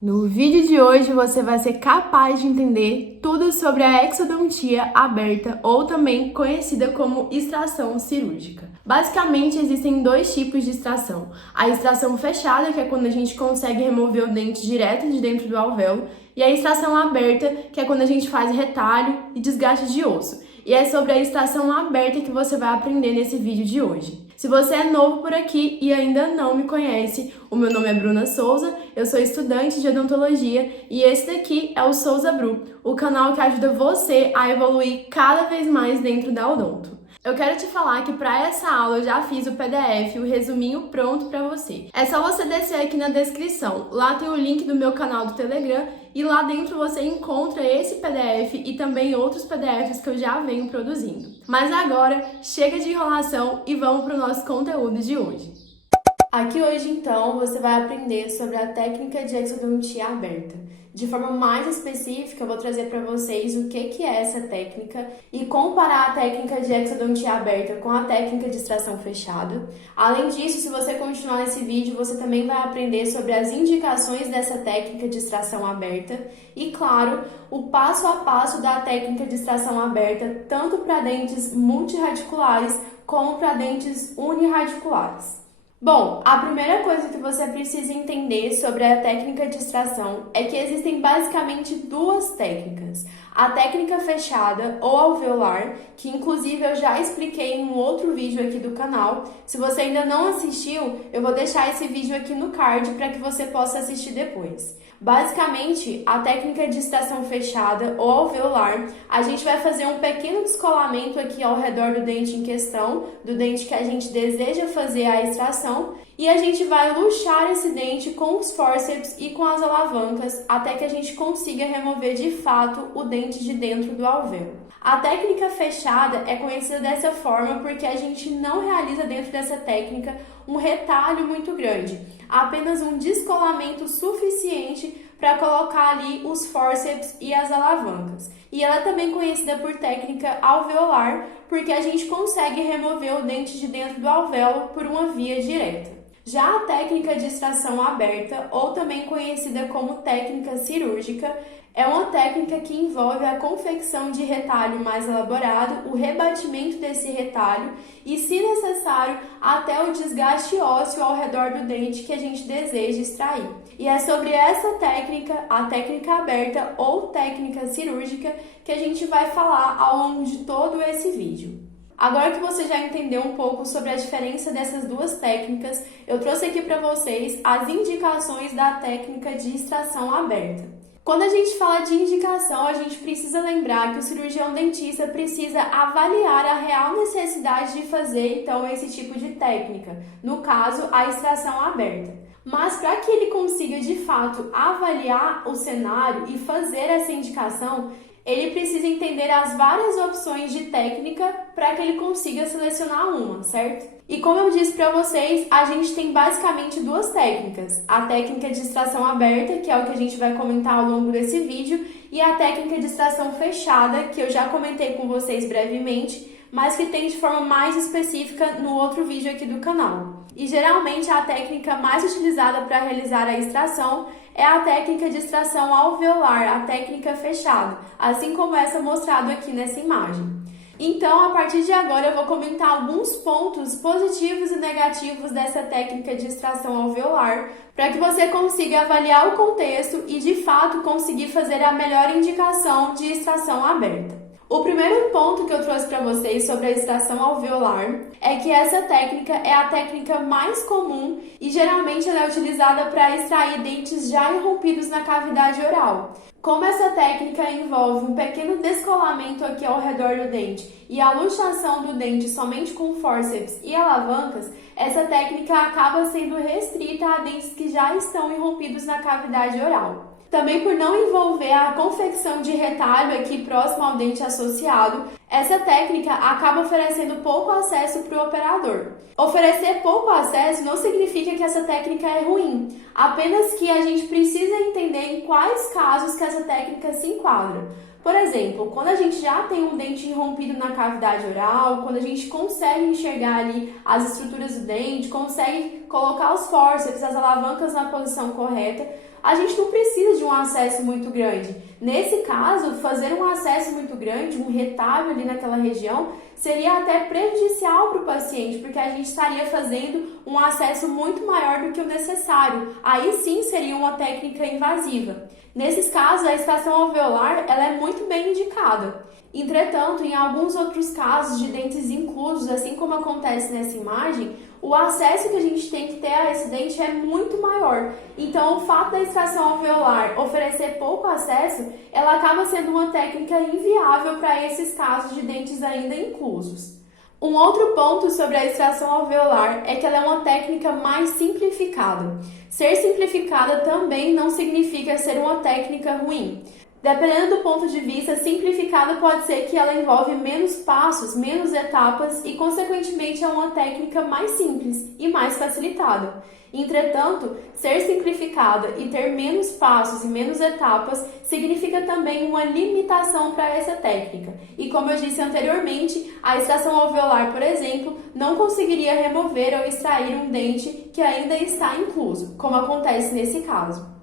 No vídeo de hoje você vai ser capaz de entender tudo sobre a exodontia aberta ou também conhecida como extração cirúrgica. Basicamente existem dois tipos de extração. A extração fechada, que é quando a gente consegue remover o dente direto de dentro do alvéolo, e a extração aberta, que é quando a gente faz retalho e desgaste de osso. E é sobre a extração aberta que você vai aprender nesse vídeo de hoje. Se você é novo por aqui e ainda não me conhece, o meu nome é Bruna Souza, eu sou estudante de odontologia e esse daqui é o Souza Bru, o canal que ajuda você a evoluir cada vez mais dentro da odonto. Eu quero te falar que para essa aula eu já fiz o PDF, o resuminho pronto para você. É só você descer aqui na descrição, lá tem o link do meu canal do Telegram e lá dentro você encontra esse PDF e também outros PDFs que eu já venho produzindo. Mas agora, chega de enrolação e vamos para o nosso conteúdo de hoje. Aqui hoje, então, você vai aprender sobre a técnica de exodontia aberta. De forma mais específica, eu vou trazer para vocês o que é essa técnica e comparar a técnica de exodontia aberta com a técnica de extração fechada. Além disso, se você continuar nesse vídeo, você também vai aprender sobre as indicações dessa técnica de extração aberta e, claro, o passo a passo da técnica de extração aberta, tanto para dentes multirradiculares como para dentes unirradiculares. Bom, a primeira coisa que você precisa entender sobre a técnica de extração é que existem basicamente duas técnicas. A técnica fechada ou alveolar, que inclusive eu já expliquei em um outro vídeo aqui do canal. Se você ainda não assistiu, eu vou deixar esse vídeo aqui no card para que você possa assistir depois. Basicamente, a técnica de extração fechada ou alveolar, a gente vai fazer um pequeno descolamento aqui ao redor do dente em questão, do dente que a gente deseja fazer a extração, e a gente vai luxar esse dente com os fórceps e com as alavancas até que a gente consiga remover de fato o dente de dentro do alvéolo. A técnica fechada é conhecida dessa forma porque a gente não realiza dentro dessa técnica um retalho muito grande, apenas um descolamento suficiente para colocar ali os fórceps e as alavancas. E ela é também conhecida por técnica alveolar porque a gente consegue remover o dente de dentro do alvéolo por uma via direta. Já a técnica de extração aberta, ou também conhecida como técnica cirúrgica, é uma técnica que envolve a confecção de retalho mais elaborado, o rebatimento desse retalho e, se necessário, até o desgaste ósseo ao redor do dente que a gente deseja extrair. E é sobre essa técnica, a técnica aberta ou técnica cirúrgica, que a gente vai falar ao longo de todo esse vídeo. Agora que você já entendeu um pouco sobre a diferença dessas duas técnicas, eu trouxe aqui para vocês as indicações da técnica de extração aberta. Quando a gente fala de indicação, a gente precisa lembrar que o cirurgião dentista precisa avaliar a real necessidade de fazer, então, esse tipo de técnica, no caso, a extração aberta. Mas para que ele consiga, de fato, avaliar o cenário e fazer essa indicação, ele precisa entender as várias opções de técnica para que ele consiga selecionar uma, certo? E como eu disse para vocês, a gente tem basicamente duas técnicas. A técnica de extração aberta, que é o que a gente vai comentar ao longo desse vídeo, e a técnica de extração fechada, que eu já comentei com vocês brevemente, mas que tem de forma mais específica no outro vídeo aqui do canal. E geralmente a técnica mais utilizada para realizar a extração é a técnica de extração alveolar, a técnica fechada, assim como essa mostrada aqui nessa imagem. Então, a partir de agora, eu vou comentar alguns pontos positivos e negativos dessa técnica de extração alveolar, para que você consiga avaliar o contexto e, de fato, conseguir fazer a melhor indicação de extração aberta. O primeiro ponto que eu trouxe para vocês sobre a extração alveolar é que essa técnica é a técnica mais comum e geralmente ela é utilizada para extrair dentes já irrompidos na cavidade oral. Como essa técnica envolve um pequeno descolamento aqui ao redor do dente e a luxação do dente somente com fórceps e alavancas, essa técnica acaba sendo restrita a dentes que já estão irrompidos na cavidade oral. Também por não envolver a confecção de retalho aqui próximo ao dente associado, essa técnica acaba oferecendo pouco acesso para o operador. Oferecer pouco acesso não significa que essa técnica é ruim, apenas que a gente precisa entender em quais casos que essa técnica se enquadra. Por exemplo, quando a gente já tem um dente irrompido na cavidade oral, quando a gente consegue enxergar ali as estruturas do dente, consegue colocar os fórceps, as alavancas na posição correta, a gente não precisa de um acesso muito grande. Nesse caso, fazer um acesso muito grande, um retalho ali naquela região, seria até prejudicial para o paciente, porque a gente estaria fazendo um acesso muito maior do que o necessário. Aí sim seria uma técnica invasiva. Nesses casos, a extração alveolar ela é muito bem indicada. Entretanto, em alguns outros casos de dentes inclusos, assim como acontece nessa imagem, o acesso que a gente tem que ter a esse dente é muito maior. Então, o fato da extração alveolar oferecer pouco acesso, ela acaba sendo uma técnica inviável para esses casos de dentes ainda inclusos. Um outro ponto sobre a extração alveolar é que ela é uma técnica mais simplificada. Ser simplificada também não significa ser uma técnica ruim. Dependendo do ponto de vista, simplificada pode ser que ela envolve menos passos, menos etapas e, consequentemente, é uma técnica mais simples e mais facilitada. Entretanto, ser simplificada e ter menos passos e menos etapas significa também uma limitação para essa técnica. E como eu disse anteriormente, a extração alveolar, por exemplo, não conseguiria remover ou extrair um dente que ainda está incluso, como acontece nesse caso.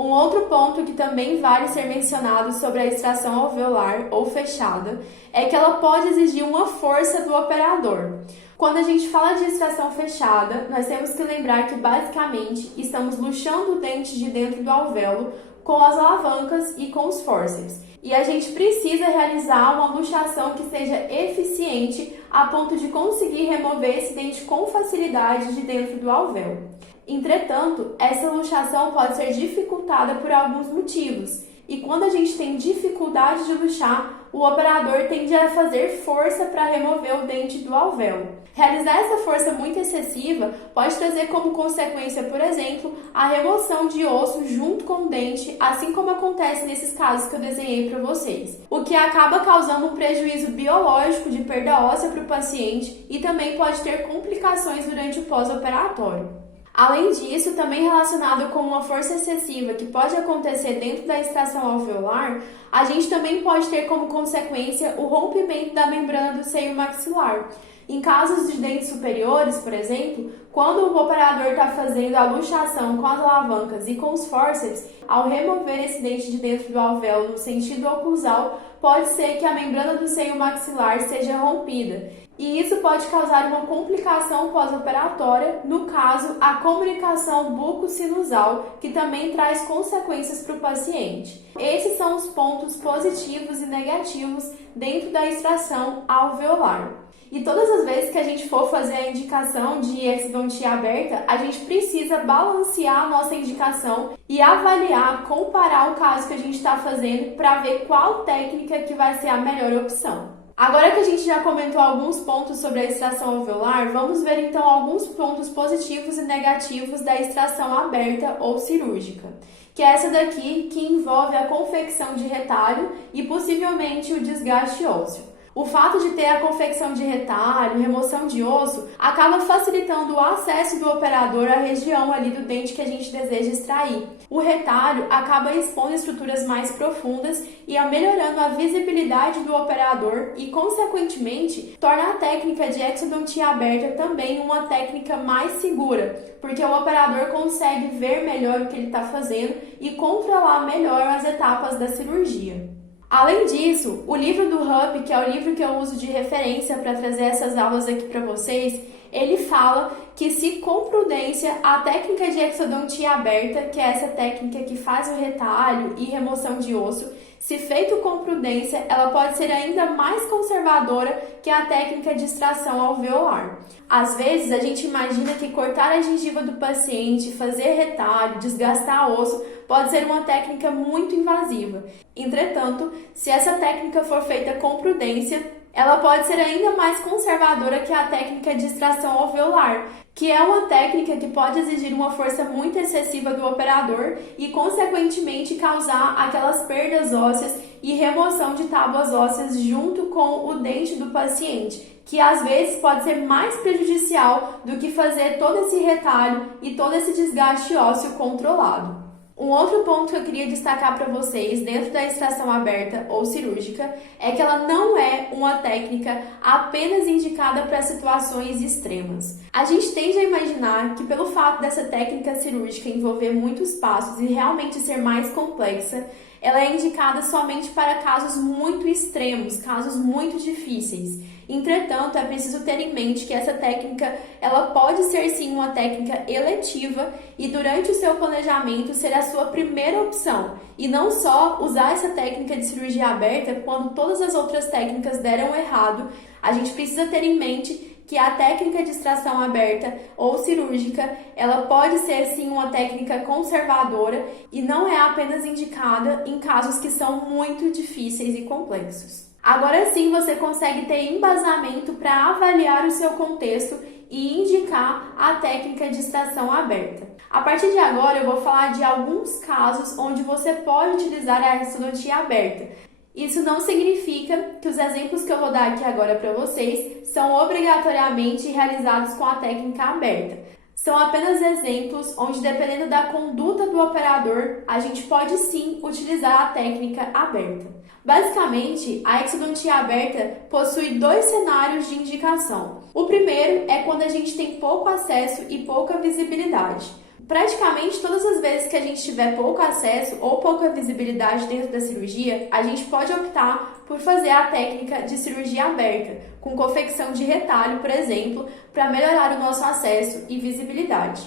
Um outro ponto que também vale ser mencionado sobre a extração alveolar ou fechada é que ela pode exigir uma força do operador. Quando a gente fala de extração fechada, nós temos que lembrar que basicamente estamos luxando o dente de dentro do alvéolo com as alavancas e com os fórceps. E a gente precisa realizar uma luxação que seja eficiente a ponto de conseguir remover esse dente com facilidade de dentro do alvéolo. Entretanto, essa luxação pode ser dificultada por alguns motivos, e quando a gente tem dificuldade de luxar, o operador tende a fazer força para remover o dente do alvéolo. Realizar essa força muito excessiva pode trazer como consequência, por exemplo, a remoção de osso junto com o dente, assim como acontece nesses casos que eu desenhei para vocês, o que acaba causando um prejuízo biológico de perda óssea para o paciente e também pode ter complicações durante o pós-operatório. Além disso, também relacionado com uma força excessiva que pode acontecer dentro da extração alveolar, a gente também pode ter como consequência o rompimento da membrana do seio maxilar. Em casos de dentes superiores, por exemplo, quando o operador está fazendo a luxação com as alavancas e com os fórceps, ao remover esse dente de dentro do alvéolo no sentido oclusal, pode ser que a membrana do seio maxilar seja rompida. E isso pode causar uma complicação pós-operatória, no caso, a comunicação buco-sinusal, que também traz consequências para o paciente. Esses são os pontos positivos e negativos dentro da extração alveolar. E todas as vezes que a gente for fazer a indicação de exodontia aberta, a gente precisa balancear a nossa indicação e avaliar, comparar o caso que a gente está fazendo para ver qual técnica que vai ser a melhor opção. Agora que a gente já comentou alguns pontos sobre a extração alveolar, vamos ver então alguns pontos positivos e negativos da extração aberta ou cirúrgica, que é essa daqui que envolve a confecção de retalho e possivelmente o desgaste ósseo. O fato de ter a confecção de retalho, remoção de osso, acaba facilitando o acesso do operador à região ali do dente que a gente deseja extrair. O retalho acaba expondo estruturas mais profundas e melhorando a visibilidade do operador e, consequentemente, torna a técnica de exodontia aberta também uma técnica mais segura, porque o operador consegue ver melhor o que ele está fazendo e controlar melhor as etapas da cirurgia. Além disso, o livro do Rupp, que é o livro que eu uso de referência para trazer essas aulas aqui para vocês, ele fala que se com prudência a técnica de exodontia aberta, que é essa técnica que faz o retalho e remoção de osso, se feito com prudência, ela pode ser ainda mais conservadora que a técnica de extração alveolar. Às vezes, a gente imagina que cortar a gengiva do paciente, fazer retalho, desgastar osso, pode ser uma técnica muito invasiva. Entretanto, se essa técnica for feita com prudência, ela pode ser ainda mais conservadora que a técnica de extração alveolar, que é uma técnica que pode exigir uma força muito excessiva do operador e, consequentemente, causar aquelas perdas ósseas e remoção de tábuas ósseas junto com o dente do paciente, que às vezes pode ser mais prejudicial do que fazer todo esse retalho e todo esse desgaste ósseo controlado. Um outro ponto que eu queria destacar para vocês dentro da extração aberta ou cirúrgica é que ela não é uma técnica apenas indicada para situações extremas. A gente tende a imaginar que pelo fato dessa técnica cirúrgica envolver muitos passos e realmente ser mais complexa, ela é indicada somente para casos muito extremos, casos muito difíceis. Entretanto, é preciso ter em mente que essa técnica ela pode ser sim uma técnica eletiva e durante o seu planejamento ser a sua primeira opção e não só usar essa técnica de cirurgia aberta quando todas as outras técnicas deram errado. A gente precisa ter em mente que a técnica de extração aberta ou cirúrgica, ela pode ser sim uma técnica conservadora e não é apenas indicada em casos que são muito difíceis e complexos. Agora sim você consegue ter embasamento para avaliar o seu contexto e indicar a técnica de extração aberta. A partir de agora eu vou falar de alguns casos onde você pode utilizar a exodontia aberta. Isso não significa que os exemplos que eu vou dar aqui agora para vocês são obrigatoriamente realizados com a técnica aberta. São apenas exemplos onde, dependendo da conduta do operador, a gente pode sim utilizar a técnica aberta. Basicamente, a exodontia aberta possui dois cenários de indicação. O primeiro é quando a gente tem pouco acesso e pouca visibilidade. Praticamente todas as vezes que a gente tiver pouco acesso ou pouca visibilidade dentro da cirurgia, a gente pode optar por fazer a técnica de cirurgia aberta, com confecção de retalho, por exemplo, para melhorar o nosso acesso e visibilidade.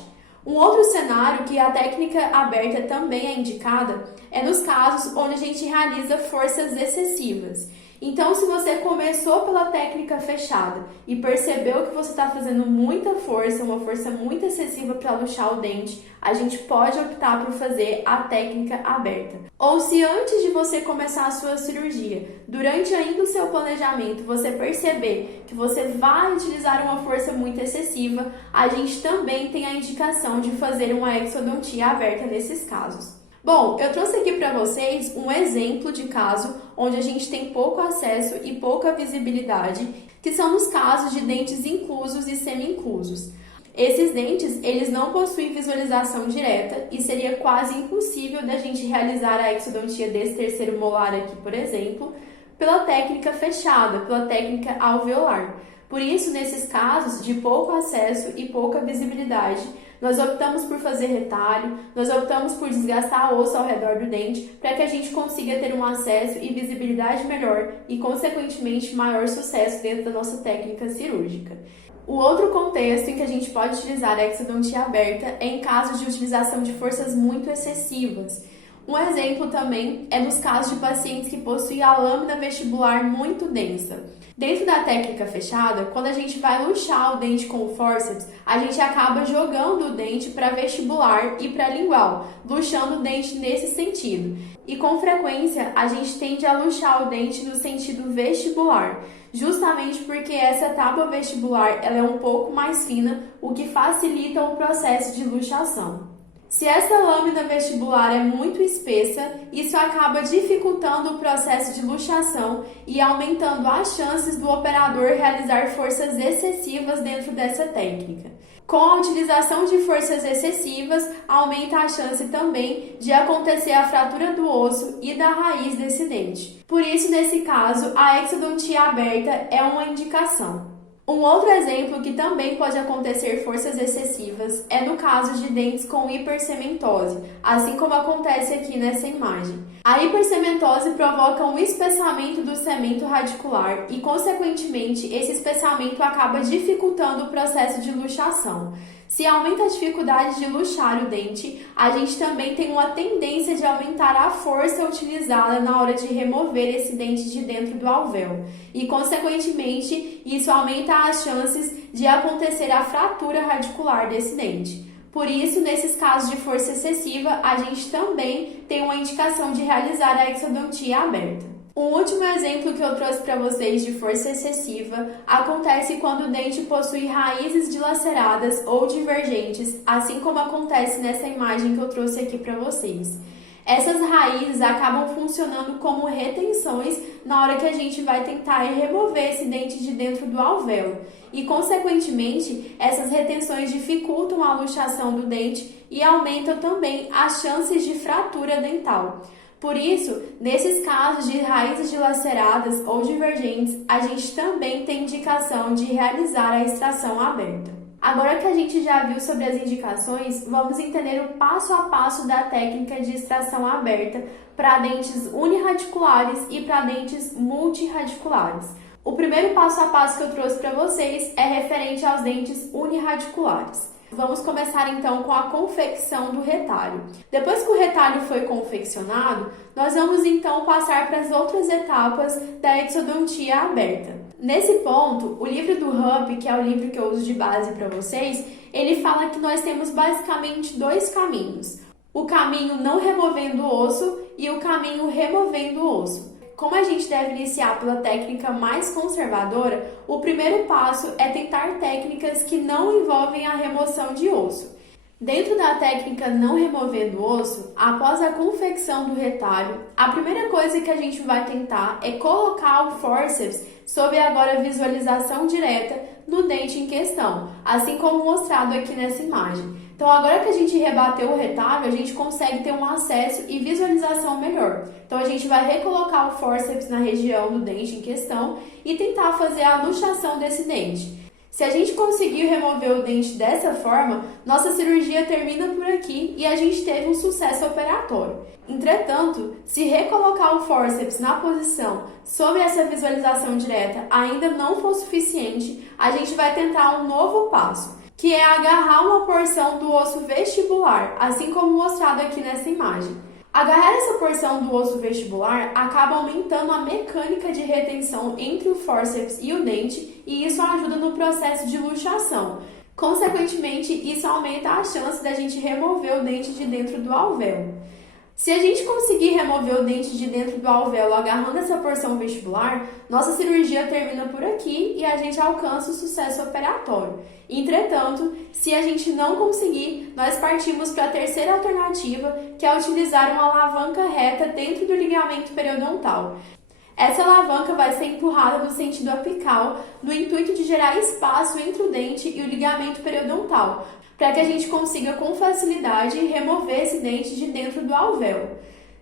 Um outro cenário que a técnica aberta também é indicada é nos casos onde a gente realiza forças excessivas. Então, se você começou pela técnica fechada e percebeu que você está fazendo muita força, uma força muito excessiva para luxar o dente, a gente pode optar por fazer a técnica aberta. Ou se antes de você começar a sua cirurgia, durante ainda o seu planejamento, você perceber que você vai utilizar uma força muito excessiva, a gente também tem a indicação de fazer uma exodontia aberta nesses casos. Bom, eu trouxe aqui para vocês um exemplo de caso onde a gente tem pouco acesso e pouca visibilidade, que são os casos de dentes inclusos e semi-inclusos. Esses dentes, eles não possuem visualização direta e seria quase impossível da gente realizar a exodontia desse terceiro molar aqui, por exemplo, pela técnica fechada, pela técnica alveolar. Por isso, nesses casos de pouco acesso e pouca visibilidade, nós optamos por fazer retalho, nós optamos por desgastar osso ao redor do dente para que a gente consiga ter um acesso e visibilidade melhor e, consequentemente, maior sucesso dentro da nossa técnica cirúrgica. O outro contexto em que a gente pode utilizar a exodontia aberta é em casos de utilização de forças muito excessivas. Um exemplo também é nos casos de pacientes que possuem a lâmina vestibular muito densa. Dentro da técnica fechada, quando a gente vai luxar o dente com o fórceps, a gente acaba jogando o dente para vestibular e para lingual, luxando o dente nesse sentido. E com frequência, a gente tende a luxar o dente no sentido vestibular, justamente porque essa tábua vestibular ela é um pouco mais fina, o que facilita o processo de luxação. Se essa lâmina vestibular é muito espessa, isso acaba dificultando o processo de luxação e aumentando as chances do operador realizar forças excessivas dentro dessa técnica. Com a utilização de forças excessivas, aumenta a chance também de acontecer a fratura do osso e da raiz desse dente. Por isso, nesse caso, a exodontia aberta é uma indicação. Um outro exemplo que também pode acontecer forças excessivas é no caso de dentes com hipercementose, assim como acontece aqui nessa imagem. A hipercementose provoca um espessamento do cemento radicular e, consequentemente, esse espessamento acaba dificultando o processo de luxação. Se aumenta a dificuldade de luxar o dente, a gente também tem uma tendência de aumentar a força utilizada na hora de remover esse dente de dentro do alvéolo. E, consequentemente, isso aumenta as chances de acontecer a fratura radicular desse dente. Por isso, nesses casos de força excessiva, a gente também tem uma indicação de realizar a exodontia aberta. Um último exemplo que eu trouxe para vocês de força excessiva acontece quando o dente possui raízes dilaceradas ou divergentes, assim como acontece nessa imagem que eu trouxe aqui para vocês. Essas raízes acabam funcionando como retenções na hora que a gente vai tentar remover esse dente de dentro do alvéolo. E, consequentemente, essas retenções dificultam a luxação do dente e aumentam também as chances de fratura dental. Por isso, nesses casos de raízes dilaceradas ou divergentes, a gente também tem indicação de realizar a extração aberta. Agora que a gente já viu sobre as indicações, vamos entender o passo a passo da técnica de extração aberta para dentes unirradiculares e para dentes multirradiculares. O primeiro passo a passo que eu trouxe para vocês é referente aos dentes unirradiculares. Vamos começar então com a confecção do retalho. Depois que o retalho foi confeccionado, nós vamos então passar para as outras etapas da exodontia aberta. Nesse ponto, o livro do Rupp, que é o livro que eu uso de base para vocês, ele fala que nós temos basicamente dois caminhos. O caminho não removendo o osso e o caminho removendo o osso. Como a gente deve iniciar pela técnica mais conservadora, o primeiro passo é tentar técnicas que não envolvem a remoção de osso. Dentro da técnica não removendo osso, após a confecção do retalho, a primeira coisa que a gente vai tentar é colocar o fórceps sob agora visualização direta no dente em questão, assim como mostrado aqui nessa imagem. Então, agora que a gente rebateu o retalho, a gente consegue ter um acesso e visualização melhor. Então, a gente vai recolocar o fórceps na região do dente em questão e tentar fazer a luxação desse dente. Se a gente conseguir remover o dente dessa forma, nossa cirurgia termina por aqui e a gente teve um sucesso operatório. Entretanto, se recolocar o fórceps na posição sob essa visualização direta ainda não for suficiente, a gente vai tentar um novo passo, que é agarrar uma porção do osso vestibular, assim como mostrado aqui nessa imagem. Agarrar essa porção do osso vestibular acaba aumentando a mecânica de retenção entre o fórceps e o dente e isso ajuda no processo de luxação. Consequentemente, isso aumenta a chance da gente remover o dente de dentro do alvéolo. Se a gente conseguir remover o dente de dentro do alvéolo agarrando essa porção vestibular, nossa cirurgia termina por aqui e a gente alcança o sucesso operatório. Entretanto, se a gente não conseguir, nós partimos para a terceira alternativa, que é utilizar uma alavanca reta dentro do ligamento periodontal. Essa alavanca vai ser empurrada no sentido apical, no intuito de gerar espaço entre o dente e o ligamento periodontal, para que a gente consiga com facilidade remover esse dente de dentro do alvéolo.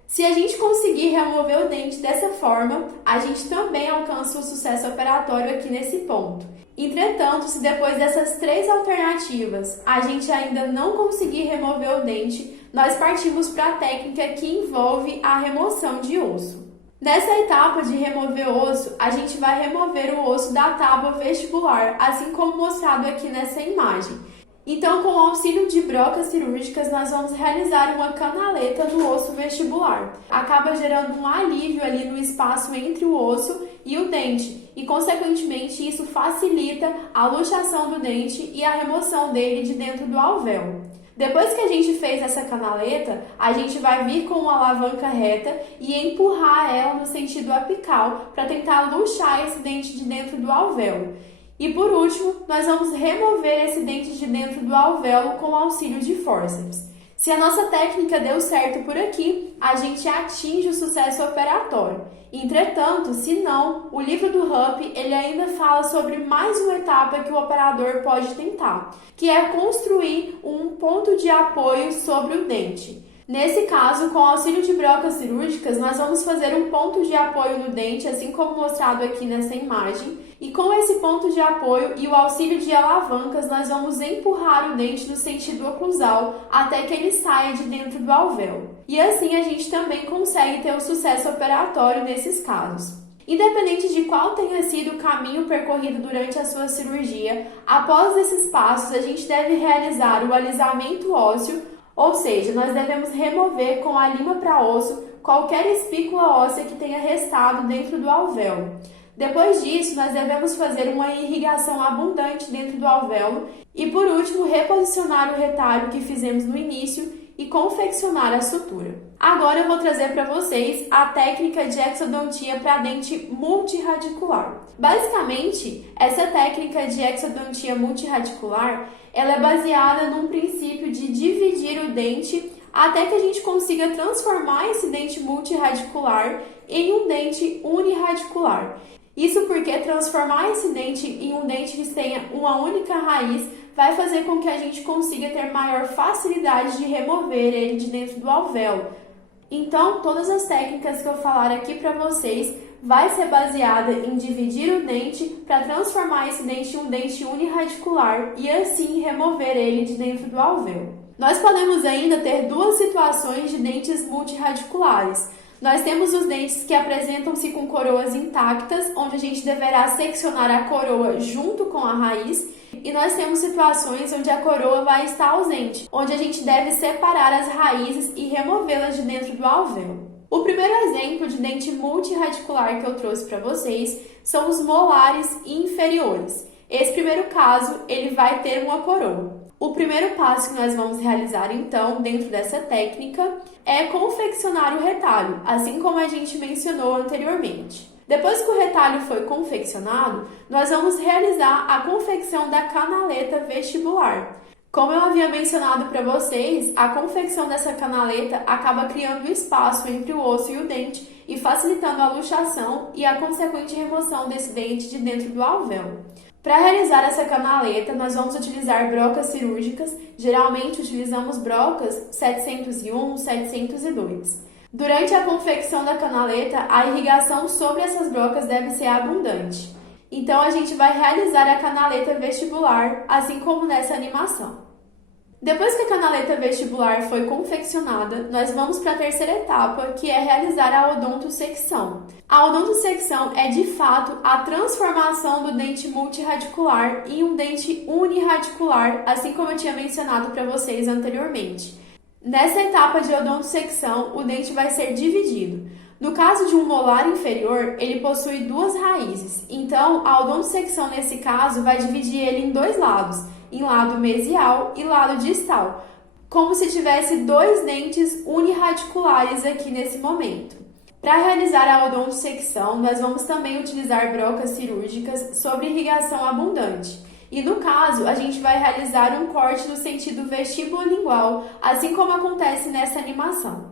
Se a gente conseguir remover o dente dessa forma, a gente também alcança o sucesso operatório aqui nesse ponto. Entretanto, se depois dessas três alternativas a gente ainda não conseguir remover o dente, nós partimos para a técnica que envolve a remoção de osso. Nessa etapa de remover o osso, a gente vai remover o osso da tábua vestibular, assim como mostrado aqui nessa imagem. Então, com o auxílio de brocas cirúrgicas, nós vamos realizar uma canaleta no osso vestibular. Acaba gerando um alívio ali no espaço entre o osso e o dente e, consequentemente, isso facilita a luxação do dente e a remoção dele de dentro do alvéolo. Depois que a gente fez essa canaleta, a gente vai vir com uma alavanca reta e empurrar ela no sentido apical para tentar luxar esse dente de dentro do alvéolo. E por último, nós vamos remover esse dente de dentro do alvéolo com o auxílio de fórceps. Se a nossa técnica deu certo por aqui, a gente atinge o sucesso operatório. Entretanto, se não, o livro do Rupp ele ainda fala sobre mais uma etapa que o operador pode tentar, que é construir um ponto de apoio sobre o dente. Nesse caso, com o auxílio de brocas cirúrgicas, nós vamos fazer um ponto de apoio no dente, assim como mostrado aqui nessa imagem. E com esse ponto de apoio e o auxílio de alavancas, nós vamos empurrar o dente no sentido oclusal até que ele saia de dentro do alvéolo. E assim a gente também consegue ter um sucesso operatório nesses casos. Independente de qual tenha sido o caminho percorrido durante a sua cirurgia, após esses passos a gente deve realizar o alisamento ósseo, ou seja, nós devemos remover com a lima para osso qualquer espícula óssea que tenha restado dentro do alvéolo. Depois disso, nós devemos fazer uma irrigação abundante dentro do alvéolo e, por último, reposicionar o retalho que fizemos no início e confeccionar a sutura. Agora eu vou trazer para vocês a técnica de exodontia para dente multirradicular. Basicamente, essa técnica de exodontia multirradicular ela é baseada num princípio de dividir o dente até que a gente consiga transformar esse dente multirradicular em um dente unirradicular. Isso porque transformar esse dente em um dente que tenha uma única raiz vai fazer com que a gente consiga ter maior facilidade de remover ele de dentro do alvéolo. Então, todas as técnicas que eu falar aqui para vocês vai ser baseada em dividir o dente para transformar esse dente em um dente unirradicular e assim remover ele de dentro do alvéolo. Nós podemos ainda ter duas situações de dentes multirradiculares. Nós temos os dentes que apresentam-se com coroas intactas, onde a gente deverá seccionar a coroa junto com a raiz, e nós temos situações onde a coroa vai estar ausente, onde a gente deve separar as raízes e removê-las de dentro do alvéolo. O primeiro exemplo de dente multirradicular que eu trouxe para vocês são os molares inferiores. Esse primeiro caso, ele vai ter uma coroa. O primeiro passo que nós vamos realizar, então, dentro dessa técnica, é confeccionar o retalho, assim como a gente mencionou anteriormente. Depois que o retalho foi confeccionado, nós vamos realizar a confecção da canaleta vestibular. Como eu havia mencionado para vocês, a confecção dessa canaleta acaba criando espaço entre o osso e o dente e facilitando a luxação e a consequente remoção desse dente de dentro do alvéolo. Para realizar essa canaleta, nós vamos utilizar brocas cirúrgicas, geralmente utilizamos brocas 701, 702. Durante a confecção da canaleta, a irrigação sobre essas brocas deve ser abundante. Então, a gente vai realizar a canaleta vestibular, assim como nessa animação. Depois que a canaleta vestibular foi confeccionada, nós vamos para a terceira etapa, que é realizar a odontosecção. A odontosecção é, de fato, a transformação do dente multirradicular em um dente unirradicular, assim como eu tinha mencionado para vocês anteriormente. Nessa etapa de odontosecção, o dente vai ser dividido. No caso de um molar inferior, ele possui duas raízes, então a odontosecção nesse caso vai dividir ele em dois lados, em lado mesial e lado distal, como se tivesse dois dentes unirradiculares aqui nesse momento. Para realizar a odontosecção, nós vamos também utilizar brocas cirúrgicas sobre irrigação abundante. E no caso, a gente vai realizar um corte no sentido vestibulolingual, assim como acontece nessa animação.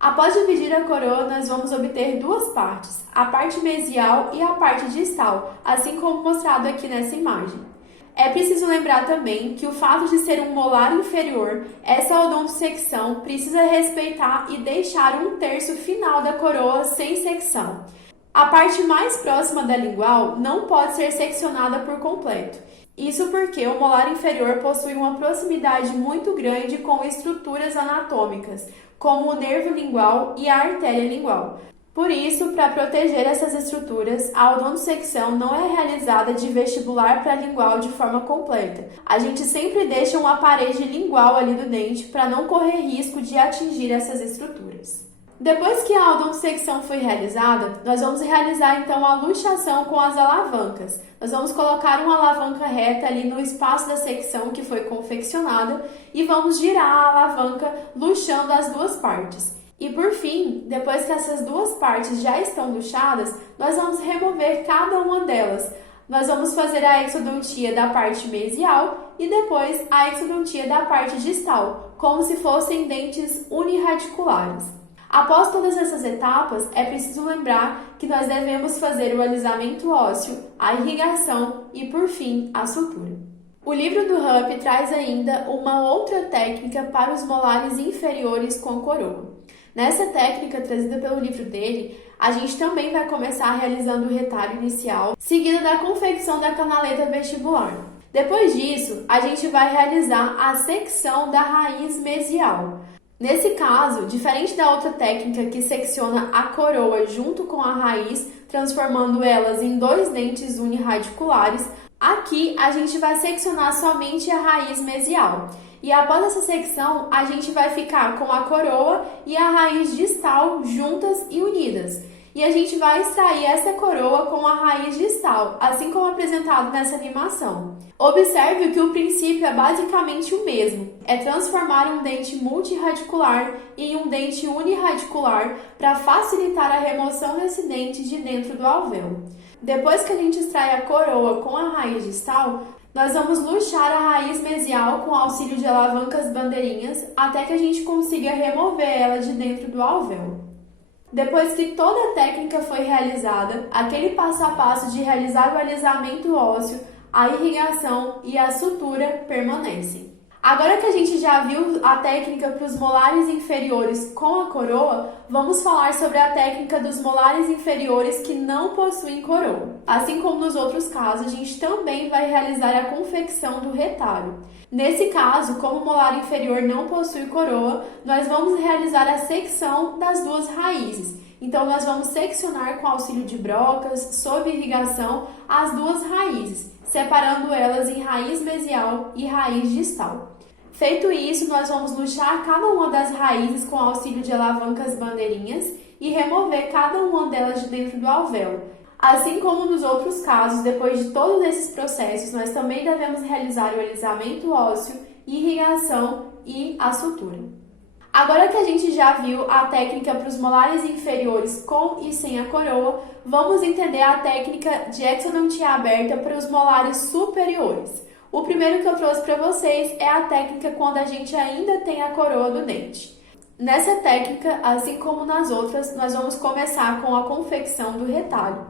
Após dividir a coroa, nós vamos obter duas partes, a parte mesial e a parte distal, assim como mostrado aqui nessa imagem. É preciso lembrar também que o fato de ser um molar inferior, essa odontosecção precisa respeitar e deixar um terço final da coroa sem secção. A parte mais próxima da lingual não pode ser seccionada por completo. Isso porque o molar inferior possui uma proximidade muito grande com estruturas anatômicas, como o nervo lingual e a artéria lingual. Por isso, para proteger essas estruturas, a odontosecção não é realizada de vestibular para lingual de forma completa. A gente sempre deixa uma parede lingual ali do dente para não correr risco de atingir essas estruturas. Depois que a odontosecção foi realizada, nós vamos realizar então a luxação com as alavancas. Nós vamos colocar uma alavanca reta ali no espaço da secção que foi confeccionada e vamos girar a alavanca luxando as duas partes. E por fim, depois que essas duas partes já estão luxadas, nós vamos remover cada uma delas. Nós vamos fazer a exodontia da parte mesial e depois a exodontia da parte distal, como se fossem dentes unirradiculares. Após todas essas etapas, é preciso lembrar que nós devemos fazer o alisamento ósseo, a irrigação e, por fim, a sutura. O livro do Rupp traz ainda uma outra técnica para os molares inferiores com coroa. Nessa técnica trazida pelo livro dele, a gente também vai começar realizando o retalho inicial, seguido da confecção da canaleta vestibular. Depois disso, a gente vai realizar a secção da raiz mesial. Nesse caso, diferente da outra técnica que secciona a coroa junto com a raiz, transformando elas em dois dentes unirradiculares, aqui a gente vai seccionar somente a raiz mesial. E após essa secção, a gente vai ficar com a coroa e a raiz distal juntas e unidas. E a gente vai extrair essa coroa com a raiz distal, assim como apresentado nessa animação. Observe que o princípio é basicamente o mesmo, é transformar um dente multirradicular em um dente unirradicular para facilitar a remoção desse dente de dentro do alvéolo. Depois que a gente extrai a coroa com a raiz distal, Nós vamos luxar a raiz mesial com o auxílio de alavancas bandeirinhas até que a gente consiga remover ela de dentro do alvéolo. Depois que toda a técnica foi realizada, aquele passo a passo de realizar o alisamento ósseo, a irrigação e a sutura permanecem. Agora que a gente já viu a técnica para os molares inferiores com a coroa, vamos falar sobre a técnica dos molares inferiores que não possuem coroa. Assim como nos outros casos, a gente também vai realizar a confecção do retalho. Nesse caso, como o molar inferior não possui coroa, nós vamos realizar a secção das duas raízes. Então, nós vamos seccionar com auxílio de brocas, sob irrigação, as duas raízes, separando elas em raiz mesial e raiz distal. Feito isso, nós vamos luxar cada uma das raízes com auxílio de alavancas bandeirinhas e remover cada uma delas de dentro do alvéolo. Assim como nos outros casos, depois de todos esses processos, nós também devemos realizar o alisamento ósseo, irrigação e a sutura. Agora que a gente já viu a técnica para os molares inferiores com e sem a coroa, vamos entender a técnica de exodontia aberta para os molares superiores. O primeiro que eu trouxe para vocês é a técnica quando a gente ainda tem a coroa do dente. Nessa técnica, assim como nas outras, nós vamos começar com a confecção do retalho.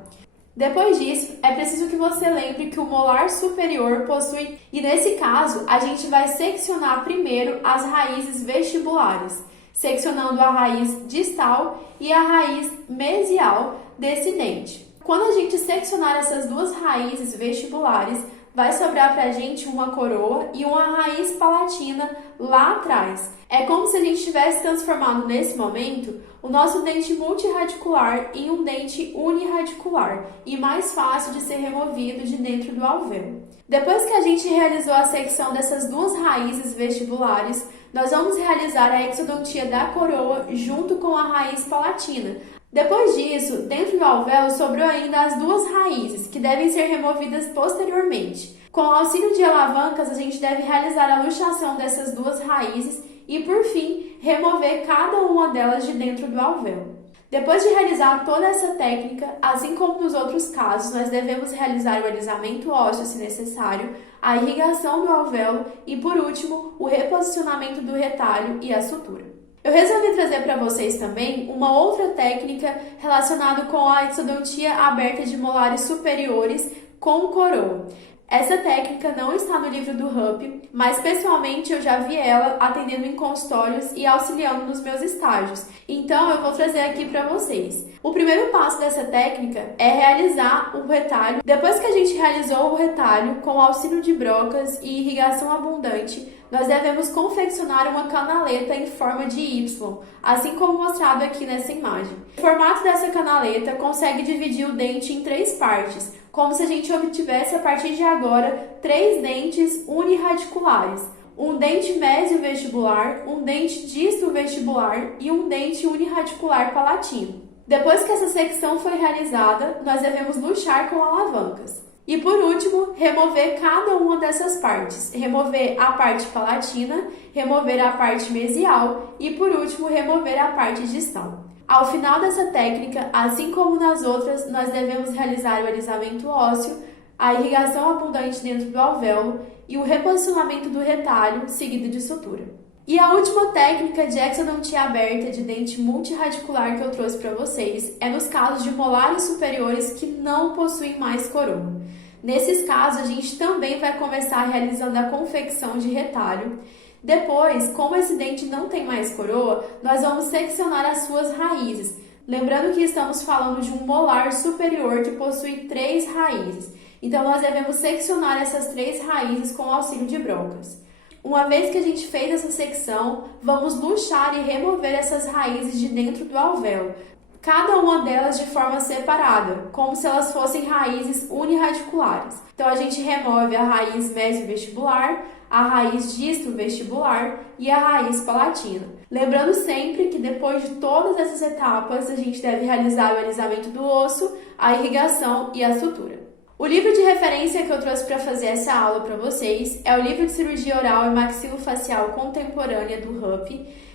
Depois disso, é preciso que você lembre que o molar superior possui, e nesse caso, a gente vai seccionar primeiro as raízes vestibulares, seccionando a raiz distal e a raiz mesial desse dente. Quando a gente seccionar essas duas raízes vestibulares, vai sobrar pra gente uma coroa e uma raiz palatina lá atrás. É como se a gente tivesse transformado nesse momento o nosso dente multiradicular em um dente uniradicular e mais fácil de ser removido de dentro do alvéolo. Depois que a gente realizou a secção dessas duas raízes vestibulares, nós vamos realizar a exodontia da coroa junto com a raiz palatina. Depois disso, dentro do alvéolo sobrou ainda as duas raízes, que devem ser removidas posteriormente. Com o auxílio de alavancas, a gente deve realizar a luxação dessas duas raízes e, por fim, remover cada uma delas de dentro do alvéolo. Depois de realizar toda essa técnica, assim como nos outros casos, nós devemos realizar o alisamento ósseo, se necessário, a irrigação do alvéolo e, por último, o reposicionamento do retalho e a sutura. Eu resolvi trazer para vocês também uma outra técnica relacionada com a exodontia aberta de molares superiores com coroa. Essa técnica não está no livro do Rupp, mas pessoalmente eu já vi ela atendendo em consultórios e auxiliando nos meus estágios. Então eu vou trazer aqui para vocês. O primeiro passo dessa técnica é realizar o retalho. Depois que a gente realizou o retalho com o auxílio de brocas e irrigação abundante, nós devemos confeccionar uma canaleta em forma de Y, assim como mostrado aqui nessa imagem. O formato dessa canaleta consegue dividir o dente em 3 partes, como se a gente obtivesse a partir de agora 3 dentes unirradiculares. Um dente mesiovestibular, um dente disto-vestibular e um dente unirradicular palatino. Depois que essa secção foi realizada, nós devemos luxar com alavancas. E por último, remover cada uma dessas partes. Remover a parte palatina, remover a parte mesial e por último, remover a parte distal. Ao final dessa técnica, assim como nas outras, nós devemos realizar o alisamento ósseo, a irrigação abundante dentro do alvéolo e o reposicionamento do retalho, seguido de sutura. E a última técnica de exodontia aberta de dente multiradicular que eu trouxe para vocês é nos casos de molares superiores que não possuem mais coroa. Nesses casos, a gente também vai começar realizando a confecção de retalho. Depois, como esse dente não tem mais coroa, nós vamos seccionar as suas raízes. Lembrando que estamos falando de um molar superior que possui 3 raízes. Então, nós devemos seccionar essas 3 raízes com o auxílio de brocas. Uma vez que a gente fez essa secção, vamos luxar e remover essas raízes de dentro do alvéolo, cada uma delas de forma separada, como se elas fossem raízes unirradiculares. Então a gente remove a raiz mesiovestibular, a raiz disto-vestibular e a raiz palatina. Lembrando sempre que depois de todas essas etapas, a gente deve realizar o alisamento do osso, a irrigação e a sutura. O livro de referência que eu trouxe para fazer essa aula para vocês é o livro de cirurgia oral e maxilofacial contemporânea do Rupp.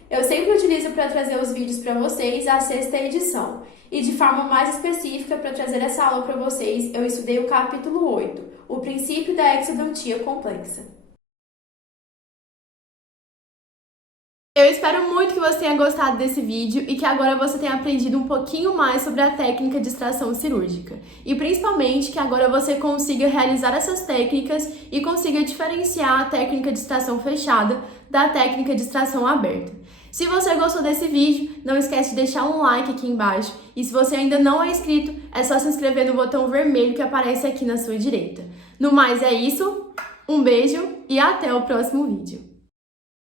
Eu sempre utilizo para trazer os vídeos para vocês a sexta edição. E de forma mais específica, para trazer essa aula para vocês, eu estudei o capítulo 8, o princípio da exodontia complexa. Eu espero muito que você tenha gostado desse vídeo e que agora você tenha aprendido um pouquinho mais sobre a técnica de extração cirúrgica. E principalmente que agora você consiga realizar essas técnicas e consiga diferenciar a técnica de extração fechada da técnica de extração aberta. Se você gostou desse vídeo, não esquece de deixar um like aqui embaixo. E se você ainda não é inscrito, é só se inscrever no botão vermelho que aparece aqui na sua direita. No mais é isso, um beijo e até o próximo vídeo.